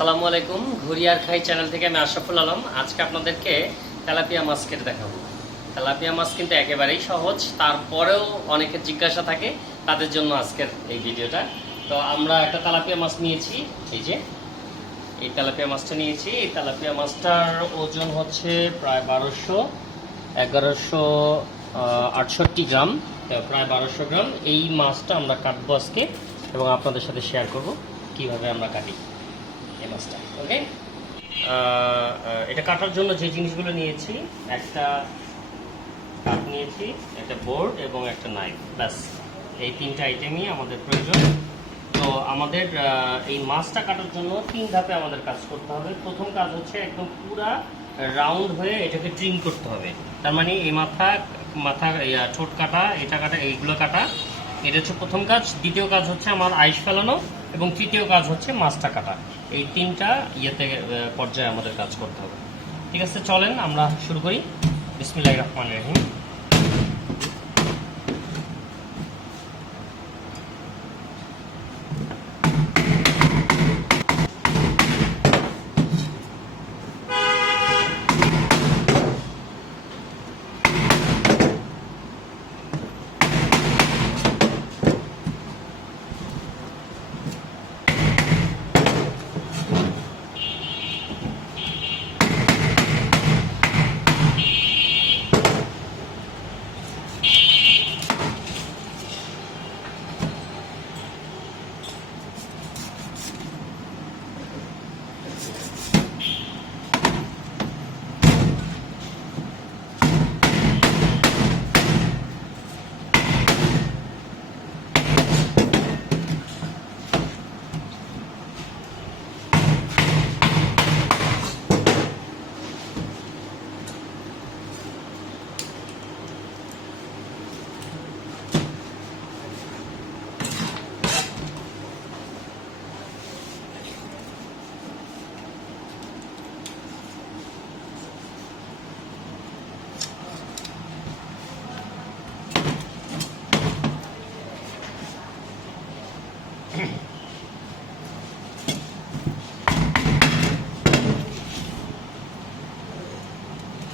আসসালামু আলাইকুম। ঘুরিয়ার খাই চ্যানেল থেকে আমি আশরাফুল আলম। আজকে আপনাদেরকে তেলাপিয়া মাছ কেটে দেখাবো। তেলাপিয়া মাছ কিন্তু একেবারেই সহজ, তারপরেও অনেকের জিজ্ঞাসা থাকে, তাদের জন্য আজকের এই ভিডিওটা। তো আমরা একটা তেলাপিয়া মাছ নিয়েছি, এই যে এই তেলাপিয়া মাছটা নিয়েছি। এই তেলাপিয়া মাছটার ওজন হচ্ছে প্রায় 1168 গ্রাম, প্রায় 1200 গ্রাম। এই মাছটা আমরা কাটবো আজকে এবং আপনাদের সাথে শেয়ার করব কিভাবে আমরা কাটি এই মাছটা। ওকে, এটা কাটার জন্য যে জিনিসগুলো নিয়েছি, একটা কাঠ নিয়েছি, একটা বোর্ড এবং একটা নাইফ, ব্যাস এই তিনটা আইটেমই আমাদের প্রয়োজন। তো আমাদের এই মাছটা কাটার জন্য 3 ধাপে আমাদের কাজ করতে হবে। প্রথম কাজ হচ্ছে একদম পুরা রাউন্ড হয়ে এটাকে ট্রিম করতে হবে। তার মানে এই মাথা ঠোঁট কাটা, এটা কাটা, এইগুলো কাটা, এটা হচ্ছে প্রথম কাজ। দ্বিতীয় কাজ হচ্ছে আমার আইস ফেলানো এবং তৃতীয় কাজ হচ্ছে মাছটা কাটা। এই 3টা পর্যায়ে আমাদের কাজ করতে হবে। ঠিক আছে, চলেন আমরা শুরু করি। বিসমিল্লাহির রহমানির রহিম।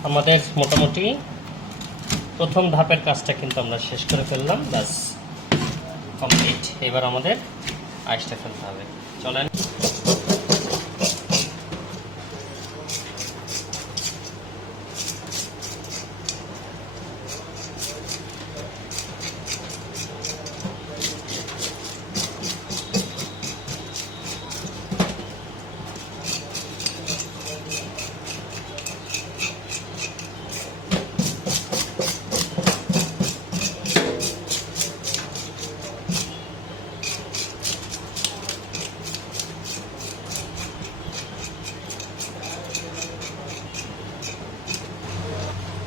আমাদের মোটামুটি প্রথম ধাপের কাজটা কিন্তু আমরা শেষ করে ফেললাম, ব্যাস কমপ্লিট। এবার আমাদের আইসটা ফেলতে হবে। চলেন।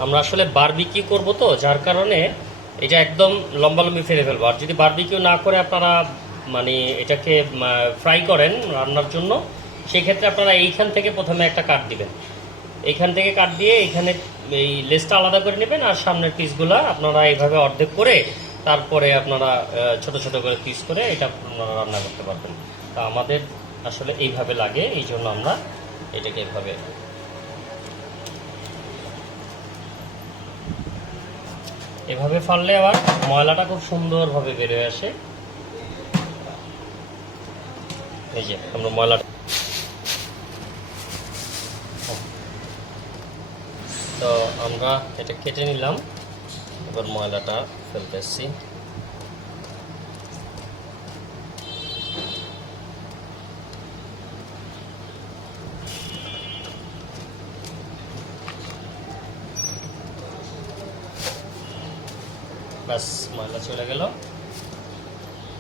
আমরা আসলে বারবিকিউ করব, তো যার কারণে এটা একদম লম্বালম্বি ফেলে ফেলবো। আর যদি বারবিকিউ না করে আপনারা মানে এটাকে ফ্রাই করেন রান্নার জন্য, সেই ক্ষেত্রে আপনারা এইখান থেকে প্রথমে একটা কাট দিবেন। এইখান থেকে কাট দিয়ে এইখানে এই লেসটা আলাদা করে নেবেন, আর সামনের পিসগুলা আপনারা এইভাবে অর্ধেক করে তারপরে আপনারা ছোট ছোট করে পিস করে এটা আপনারা রান্না করতে পারবেন। তা আমাদের আসলে এইভাবে লাগে, এই জন্য আমরা এটাকে এইভাবে এভাবে ফাললে আবার ময়লাটা খুব সুন্দরভাবে বেরিয়ে আসে। এই যে আমরা ময়লাটা, তো আমরা এটা কেটে নিলাম, এবার ময়লাটা ফেলতেছি। ব্যাস ময়লা চলে গেল।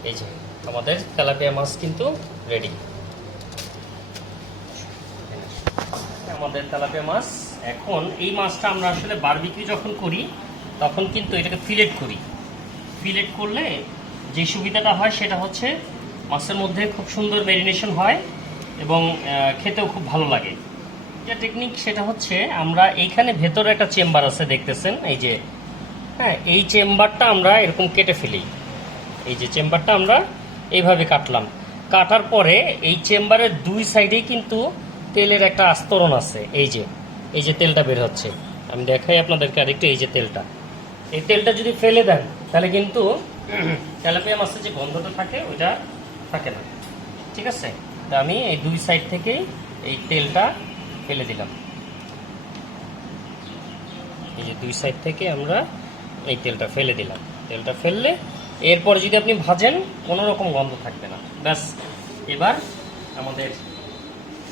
এই যে আমাদের তেলাপিয়া মাছ কিন্তু রেডি। আমাদের তেলাপিয়া মাছ, এখন এই মাছটা আমরা আসলে বারবিকিউ যখন করি তখন কিন্তু এটাকে ফিলেট করি। ফিলেট করলে যে সুবিধাটা হয় সেটা হচ্ছে মাছের মধ্যে খুব সুন্দর ম্যারিনেশন হয় এবং খেতেও খুব ভালো লাগে। যে টেকনিক সেটা হচ্ছে, আমরা এইখানে ভেতরে একটা চেম্বার আছে দেখতেছেন, এই যে, হ্যাঁ, এই চেম্বারটা আমরা এরকম কেটে ফেলি। এই যে চেম্বারটা আমরা এইভাবে কাটলাম, কাটার পরে এই চেম্বারের দুই সাইডেই কিন্তু তেলের একটা আস্তরণ আছে। এই যে তেলটা বের হচ্ছে, আমি দেখাই আপনাদেরকে আরেকটু। এই যে তেলটা, এই তেলটা যদি ফেলে দেন তাহলে কিন্তু তেলাপিয়া মাছের যে গন্ধটা থাকে ওইটা থাকে না। ঠিক আছে, তা আমি এই দুই সাইড থেকেই এই তেলটা ফেলে দিলাম। এই যে দুই সাইড থেকে আমরা এই তেলটা ফেলে দিলাম। তেলটা ফেললে এরপরে যদি আপনি ভাজেন কোনো রকম গন্ধ থাকবে না। ব্যাস, এবার আমাদের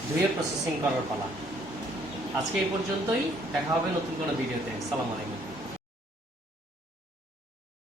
ধুয়ে প্রসেসিং করার পালা। আজকে এই পর্যন্তই, দেখা হবে নতুন কোনো ভিডিওতে। আসসালামু আলাইকুম।